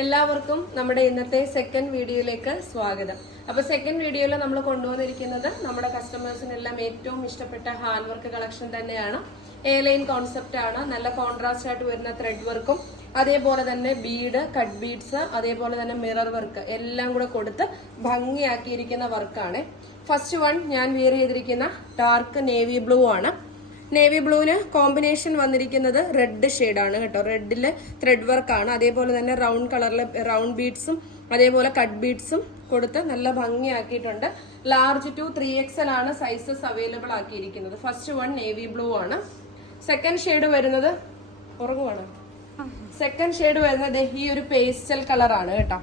എല്ലാവർക്കും നമ്മുടെ ഇന്നത്തെ സെക്കൻഡ് വീഡിയോയിലേക്ക് സ്വാഗതം. അപ്പോൾ സെക്കൻഡ് വീഡിയോയിൽ നമ്മൾ കൊണ്ടുവന്നിരിക്കുന്നത് നമ്മുടെ കസ്റ്റമേഴ്സിനെല്ലാം ഏറ്റവും ഇഷ്ടപ്പെട്ട ഹാൻഡ് വർക്ക് കളക്ഷൻ തന്നെയാണ്. എ ലൈൻ കോൺസെപ്റ്റ് ആണ്. നല്ല കോൺട്രാസ്റ്റ് ആയിട്ട് വരുന്ന ത്രെഡ് വർക്കും അതേപോലെ തന്നെ ബീഡ് കട്ട് ബീഡ്സ് അതേപോലെ തന്നെ മിറർ വർക്ക് എല്ലാം കൂടെ കൊടുത്ത് ഭംഗിയാക്കിയിരിക്കുന്ന വർക്കാണ് ഫസ്റ്റ് വൺ ഞാൻ വിയർ ചെയ്തിരിക്കുന്ന ഡാർക്ക് നേവി ബ്ലൂ ആണ്. നേവി ബ്ലൂവിന് കോമ്പിനേഷൻ വന്നിരിക്കുന്നത് റെഡ് ആണ് കേട്ടോ. റെഡിൽ ത്രെഡ് വർക്കാണ് ആണ്. അതേപോലെ തന്നെ റൗണ്ട് കളറിലെ റൗണ്ട് ബീഡ്സും അതേപോലെ കട്ട് ബീഡ്സും കൊടുത്ത് നല്ല ഭംഗിയാക്കിയിട്ടുണ്ട്. ലാർജ് ടു ത്രീ എൽ ആണ് സൈസസ് അവൈലബിൾ ആക്കിയിരിക്കുന്നത്. ഫസ്റ്റ് വൺ നേവി ബ്ലൂ ആണ്. സെക്കൻഡ് ഷെയ്ഡ് വരുന്നത് ഉറങ്ങുവാണ്. സെക്കൻഡ് ഷെയ്ഡ് വരുന്നത് ഈ ഒരു പേസ്റ്റൽ കളറാണ് കേട്ടോ.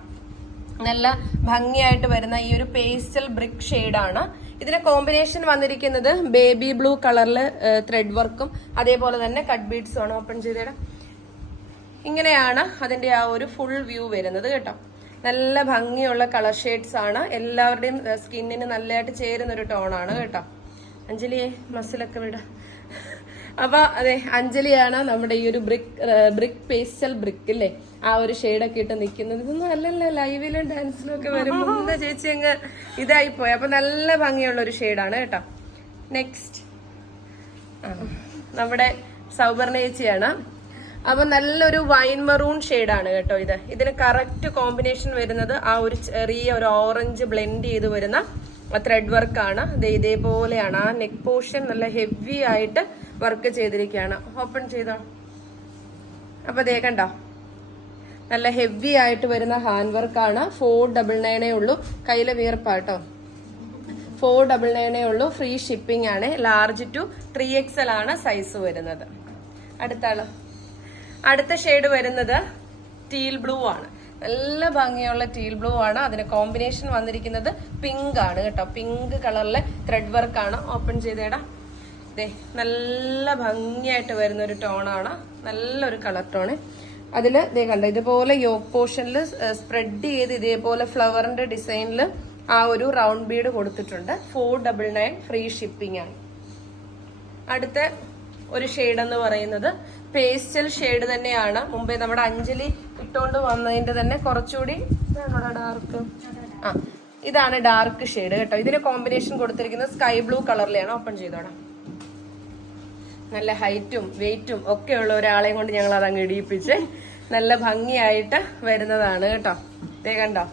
നല്ല ഭംഗിയായിട്ട് വരുന്ന ഈ ഒരു പേസ്റ്റൽ ബ്രിക്ക് ഷെയ്ഡാണ് ഇതിന് കോമ്പിനേഷൻ വന്നിരിക്കുന്നത് ബേബി ബ്ലൂ കളറിൽ ത്രെഡ് വർക്കും അതേപോലെ തന്നെ കട്ട് ബീഡ്സും ആണ് ഓപ്പൺ ചെയ്തേടെ. ഇങ്ങനെയാണ് അതിന്റെ ആ ഒരു ഫുൾ വ്യൂ വരുന്നത് കേട്ടോ. നല്ല ഭംഗിയുള്ള കളർ ഷെയ്ഡ്സ് ആണ്. എല്ലാവരുടെയും സ്കിന്നിന് നല്ലതായിട്ട് ചേരുന്ന ഒരു ടോണാണ് കേട്ടോ. അഞ്ജലിയെ മസിലൊക്കെ വിട. അപ്പൊ അതെ അഞ്ജലിയാണ് നമ്മുടെ ഈ ഒരു ബ്രിക് ബ്രിക് പേസ്റ്റൽ ബ്രിക്ക് അല്ലേ ആ ഒരു ഷെയ്ഡൊക്കെ ഇട്ട് നിൽക്കുന്നത്. ഇതൊന്നും അല്ലല്ലോ ലൈവിലും ഡാൻസിലും ഒക്കെ വരുമ്പോൾ ചേച്ചി അങ്ങ് ഇതായി പോയി. അപ്പൊ നല്ല ഭംഗിയുള്ള ഒരു ഷെയ്ഡാണ് കേട്ടോ. നെക്സ്റ്റ് നമ്മുടെ സൗബർണ ചേച്ചിയാണ്. അപ്പൊ നല്ലൊരു വൈൻ മെറൂൺ ആണ് കേട്ടോ ഇത്. ഇതിന് കറക്റ്റ് കോമ്പിനേഷൻ വരുന്നത് ആ ഒരു ചെറിയ ഒരു ഓറഞ്ച് ബ്ലെൻഡ് ചെയ്ത് വരുന്ന ത്രെഡ് വർക്കാണ് ഇതേപോലെയാണ്. ആ നെക്ക് പോർഷൻ നല്ല ഹെവി ആയിട്ട് വർക്ക് ചെയ്തിരിക്കുകയാണ്. ഓപ്പൺ ചെയ്തോ? അപ്പൊ ദേ കണ്ടോ? നല്ല ഹെവി ആയിട്ട് വരുന്ന ഹാൻഡ് വർക്കാണ് ഫോർ ഡബിൾ നയനേ ഉള്ളൂ. കയ്യിലെ വീർപ്പാട്ടോ ഫോർ ഡബിൾ നയനേ ഉള്ളൂ. ഫ്രീ ഷിപ്പിംഗ് ആണ്. ലാർജ് ടു ത്രീ എക്സൽ ആണ് സൈസ് വരുന്നത്. അടുത്ത അടുത്ത ഷെയ്ഡ് വരുന്നത് ടീൽ ബ്ലൂ ആണ്. നല്ല ഭംഗിയുള്ള ടീൽ ബ്ലൂ ആണ്. അതിന് കോമ്പിനേഷൻ വന്നിരിക്കുന്നത് പിങ്ക് ആണ് കേട്ടോ. പിങ്ക് കളറിലെ ത്രെഡ് വർക്കാണ് ഓപ്പൺ ചെയ്തേടാ. നല്ല ഭംഗിയായിട്ട് വരുന്ന ഒരു ടോണാണ്. നല്ലൊരു കളർ ടോണ്. അതിൽ ഇതേ കണ്ടോ ഇതുപോലെ യോക്ക് പോർഷനിൽ സ്പ്രെഡ് ചെയ്ത് ഇതേപോലെ ഫ്ലവറിന്റെ ഡിസൈനിൽ ആ ഒരു റൗണ്ട് ബീഡ് കൊടുത്തിട്ടുണ്ട്. Four double nine free shipping ആണ്. അടുത്ത ഒരു ഷെയ്ഡ് എന്ന് പറയുന്നത് പേസ്റ്റൽ ഷെയ്ഡ് തന്നെയാണ്. മുമ്പേ നമ്മുടെ അഞ്ജലി ഇട്ടുകൊണ്ട് വന്നതിന്റെ തന്നെ കുറച്ചുകൂടി ഡാർക്ക്? ആ ഇതാണ് ഡാർക്ക് ഷെയ്ഡ് കേട്ടോ. ഇതിന് കോമ്പിനേഷൻ കൊടുത്തിരിക്കുന്നത് സ്കൈ ബ്ലൂ കളറിലാണ്. ഓപ്പൺ ചെയ്തോടാം നല്ല ഹൈറ്റും വെയിറ്റും ഒക്കെ ഉള്ള ഒരാളെയും കൊണ്ട് ഞങ്ങൾ അത് അങ്ങ് ഇടിയിപ്പിച്ച് നല്ല ഭംഗിയായിട്ട് വരുന്നതാണ് കേട്ടോ. ദേ കണ്ടോ?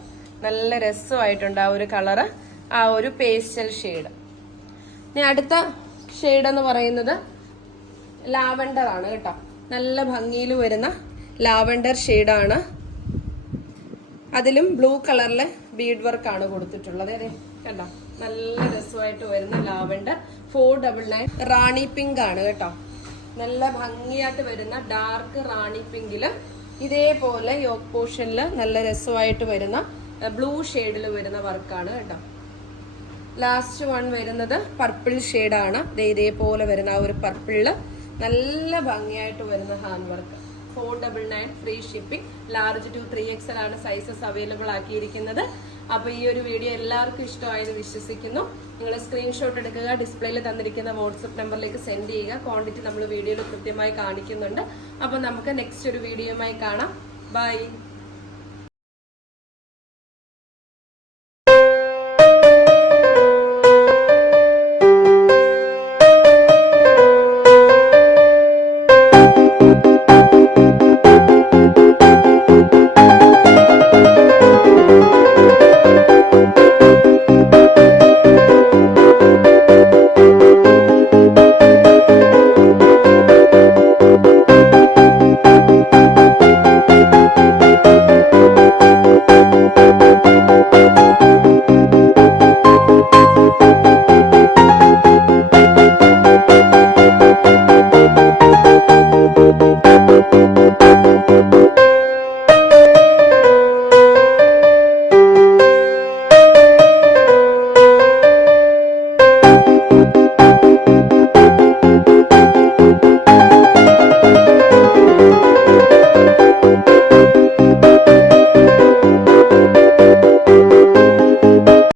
നല്ല രസമായിട്ടുണ്ട് ആ ഒരു കളറ് ആ ഒരു പേസ്റ്റൽ ഷെയ്ഡ്. ഇനി അടുത്ത ഷെയ്ഡ് എന്ന് പറയുന്നത് ലാവൻഡർ ആണ് കേട്ടോ. നല്ല ഭംഗിയിൽ വരുന്ന ലാവൻഡർ ഷെയ്ഡാണ്. അതിലും ബ്ലൂ കളറിലെ ബീഡ് വർക്ക് ആണ് കൊടുത്തിട്ടുള്ളത്. അതെ കണ്ടോ? നല്ല രസമായിട്ട് വരുന്ന lavender four double nine rani pink ആണ് കേട്ടോ. നല്ല ഭംഗിയായിട്ട് വരുന്ന ഡാർക്ക് റാണി പിങ്കിലും ഇതേപോലെ യോക്ക് പോർഷനിൽ നല്ല രസമായിട്ട് വരുന്ന ബ്ലൂ ഷെയ്ഡിൽ വരുന്ന വർക്കാണ് കേട്ടോ. ലാസ്റ്റ് വൺ വരുന്നത് പർപ്പിൾ ഷെയ്ഡാണ് ഇതേപോലെ വരുന്ന ആ ഒരു പർപ്പിളിൽ നല്ല ഭംഗിയായിട്ട് വരുന്ന hand work four double nine free shipping large to three XL ആണ് സൈസസ് അവൈലബിൾ ആക്കിയിരിക്കുന്നത്. അപ്പോൾ ഈ ഒരു വീഡിയോ എല്ലാവർക്കും ഇഷ്ടമായെന്ന് വിശ്വസിക്കുന്നു. നിങ്ങൾ സ്ക്രീൻഷോട്ട് എടുക്കുക ഡിസ്പ്ലേയിൽ തന്നിരിക്കുന്ന വാട്സപ്പ് നമ്പറിലേക്ക് സെൻഡ് ചെയ്യുക. ക്വാണ്ടിറ്റി നമ്മൾ വീഡിയോയിൽ കൃത്യമായി കാണിക്കുന്നുണ്ട്. അപ്പോൾ നമുക്ക് നെക്സ്റ്റ് ഒരു വീഡിയോയുമായി കാണാം. ബൈ